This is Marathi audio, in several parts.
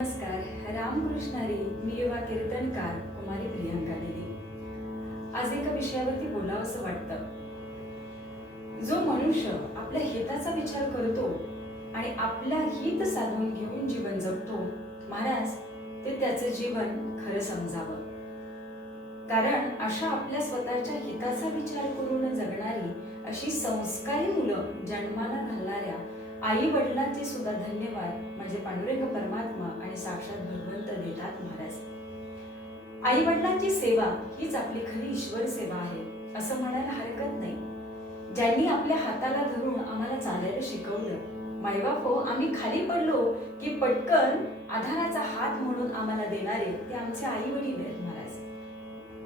नमस्कार. रामकृष्ण हरी. मी युवा कीर्तनकार कुमारी प्रियांका देवी. आज एका विषयावरती बोलावंसं वाटतं. जो मनुष्य आपल्या हिताचा विचार करतो आणि आपला हित साधून घेऊन जीवन जगतो, महाराज, ते त्याचं जीवन खरं समजावं. कारण अशा आपल्या स्वतःच्या हिताचा विचार करून जगणारी अशी संस्कारी मुलं जन्माला घालणाऱ्या आई वडिलांचे सुद्धा धन्यवाद म्हणजे पांडुरंग परमात्मा आणि साक्षात भगवंत देतात. महाराज, आई वडिलांची सेवा हीच आपली खरी ईश्वर सेवा आहे असं म्हणायला हरकत नाही. ज्यांनी आपल्या हाताला धरून आम्हाला चालायला शिकवलं, मायबापो, आम्ही खाली पडलो की पटकन आधाराचा हात म्हणून आम्हाला देणारे ते आमचे आई वडील आहेत. महाराज,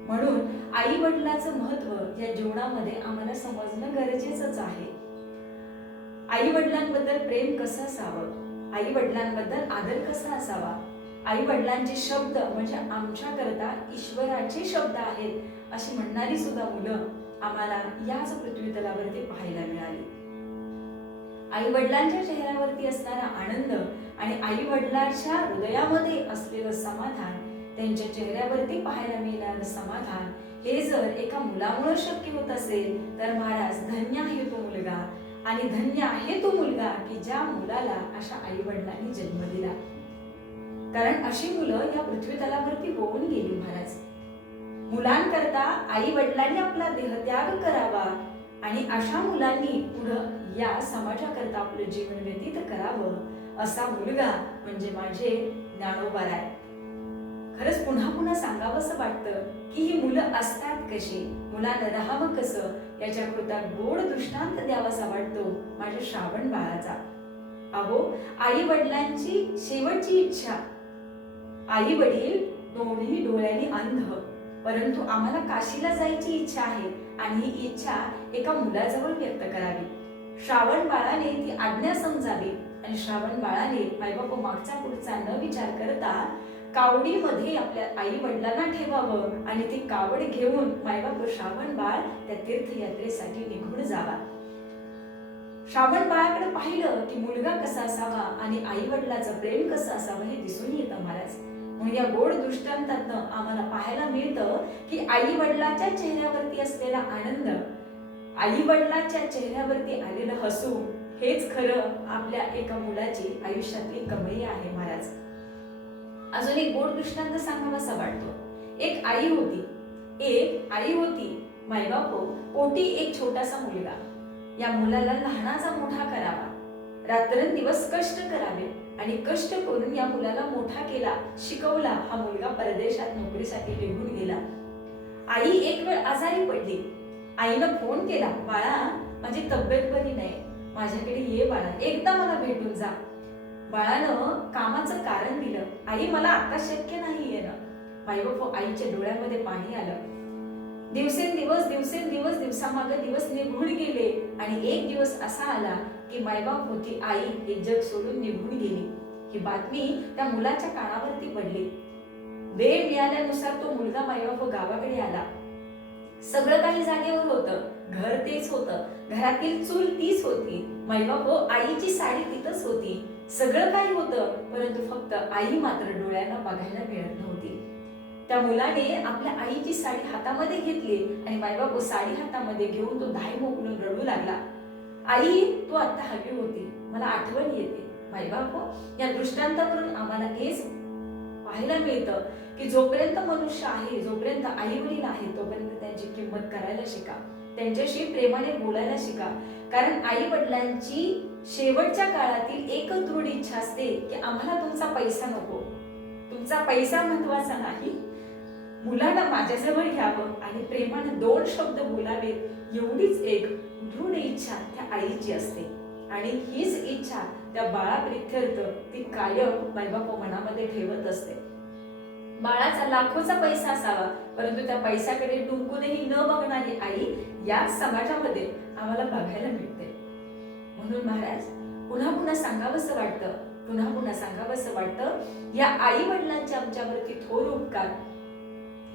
म्हणून आई वडिलांचं महत्व या जीवनामध्ये आम्हाला समजणं गरजेचंच आहे. आई वडिलांबद्दल प्रेम कसं असावं, आई वडिलांबद्दल आदर कसा असावा, आई वडिलांचे शब्द म्हणजे आमच्याकरता ईश्वराचे शब्द आहेत अशी म्हणणारी सुद्धा मुलं आम्हाला याच पृथ्वी तलावरती पाहायला मिळाली. आई वडिलांच्या चेहऱ्यावरती असणारा आनंद आणि आई वडिलांच्या हृदयामध्ये असलेलं समाधान, त्यांच्या चेहऱ्यावरती पाहायला मिळणारं समाधान, हे जर एका मुलामुळे शक्य होत असेल तर महाराज, धन्य आहे तो मुलगा आणि धन्य आहे तो मुलगा की ज्या मुलाला अशा आई वडिलांनी जन्म दिला. कारण अशी मुलं या पृथ्वी तलावरती होऊन गेली. महाराज, मुलांकरता आई वडिलांनी आपला देहत्याग करावा आणि अशा मुलांनी पुढं या समाजाकरता आपलं जीवन व्यतीत करावं असा मुलगा म्हणजे माझे ज्ञानोबा राय. खरंच पुन्हा पुन्हा सांगावंसं वाटतं की ही मुलं असतात कशी, मुलांना राहावं कसं, याच्याकरता गोड दृष्टांत द्यावासा वाटतो माझ्या श्रावण बाळाचा. अहो, आई वडिलांची शेवटची इच्छा, आई वडील दोन्ही डोळ्यांनी अंध, परंतु आम्हाला काशीला जायची इच्छा आहे आणि ही इच्छा एका मुलाजवळ व्यक्त करावी. श्रावण बाळाने ती आज्ञा समजावी आणि श्रावण बाळाने मायबाप मागचा पुढचा न विचार करता कावडीमध्ये आपल्या आई वडिलांना ठेवावं आणि ती कावड घेऊन मायबाप श्रावण बाळ त्या तीर्थयात्रेसाठी निघून जावा. श्रावण बाळाकडे पाहिलं की मुलगा कसा असावा आणि आई वडिलाचं प्रेम कसं असावं हे दिसून येतं. महाराज, म्हणून या गोड दृष्टांतातनं आम्हाला पाहायला मिळतं की आई वडिलाच्या चेहऱ्यावरती असलेला आनंद, आई वडिलाच्या चेहऱ्यावरती आलेलं हसू, हेच खरं आपल्या एका मुलाची आयुष्यातली कमाई आहे. महाराज, अजून एक गोड दृष्टांत सांगावासा वाटतो. एक आई होती मायबापो, पोटी एक छोटासा मुलगा. या मुलाला लहानाचा मोठा करावा, रात्रंदिवस कष्ट करावे आणि कष्ट करून या मुलाला मोठा केला, शिकवला. हा मुलगा परदेशात नोकरीसाठी निघून गेला. आई एक वेळ आजारी पडली. आईनं फोन केला, बाळा, माझी तब्येत बरी नाही, माझ्याकडे ये बाळा, एकदा मला भेटून जा. बाळानं कामाचं कारण दिलं, आई मला आता शक्य नाही येणं. मायबाप, आईच्या डोळ्यामध्ये पाणी आलं. दिवसेंदिवस दिवसामागे दिवस निघून गेले आणि एक दिवस असा आला की मायबाप होती आई हे जग सोडून निघून गेली. ही बातमी त्या मुलाच्या कानावरती पडली. वेळ मिळाल्यानुसार तो मुलगा मायबाप गावाकडे आला. सगळं काही जागेवर होतं, घर तेच होतं, घरातील चूल तीच होती, मायबाप आईची साडी तिथंच होती, सगळं काही होतं, परंतु फक्त आई मात्र डोळ्यांना बघायला मिळत नव्हती. त्या मुलाने आपल्या आईची साडी हातामध्ये घेतली आणि मायबाप साडी हातामध्ये घेऊन तो धाय मोकलून रडू लागला. आई, तू आता हवी होती, मला आठवण येते. मायबाप, या दृष्टांतावरून आम्हाला हेच पाहायला मिळतं की जोपर्यंत मनुष्य आहे, जोपर्यंत आई वडील आहे, तोपर्यंत त्यांची किंमत करायला शिका, त्यांच्याशी प्रेमाने बोलायला शिका. कारण आई वडिलांची शेवटच्या काळातील एक दृढ इच्छा असते की आम्हाला तुमचा पैसा नको, तुमचा पैसा महत्वाचा नाही, मुलांना माझ्याजवळ घ्यावं आणि प्रेमाने दोन शब्द बोलावेत, एवढीच एक दृढ इच्छा त्या आईची असते. आणि हीच इच्छा त्या बाळाप्रित्यर्थ ती कायम मायबाप मनामध्ये ठेवत असते. बाळाचा लाखोचा पैसा असावा, परंतु त्या पैशाकडे डुंकूनही न बघणारी आई या समाजामध्ये आम्हाला बघायला मिळते. म्हणून महाराज, पुन्हा पुन्हा सांगावंसं वाटतं, या आई वडिलांच्या आमच्यावरती थोर उपकार,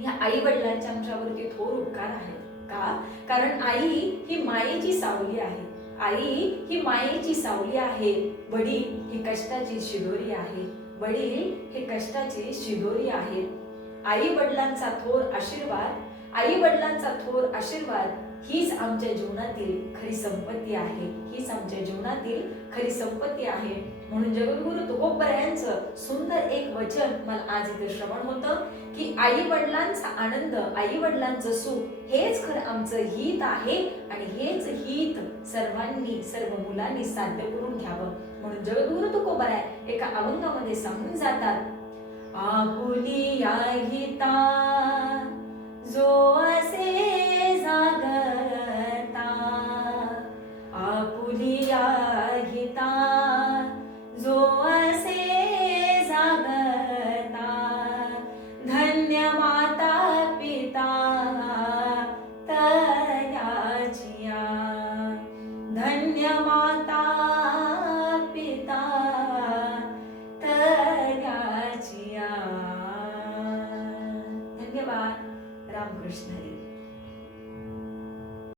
या आई वडिलांच्या आमच्यावरती थोर उपकार आहेत. का? कारण आई ही मायेची सावली आहे, आई ही मायेची सावली आहे, वडील ही कष्टाची शिदोरी आहे. वडील हे कष्टाचे शिदोरी आहेत. आई वडिलांचा थोर आशीर्वाद हीच आमच्या जीवनातील खरी संपत्ती आहे. म्हणून जगद्गुरु तुकोबरायांचं सुंदर एक वचन मला आज इथे श्रवण होतं की आई वडिलांचा आनंद, आई वडिलांचं सुख हेच खरं आमचं हित आहे आणि हेच हित सर्व मुलांनी साध्य करून घ्यावं. म्हणून जगद्गुरु तुकोबराय एका अभंगामध्ये सांगून जातात, आपुलिया हिता जो असे जागता, आपुलिया हिता जो असे जागता, धन्य माता पिता तयाचिया, धन्य माता पिता तयाचिया. धन्यवाद. रामकृष्ण हरी.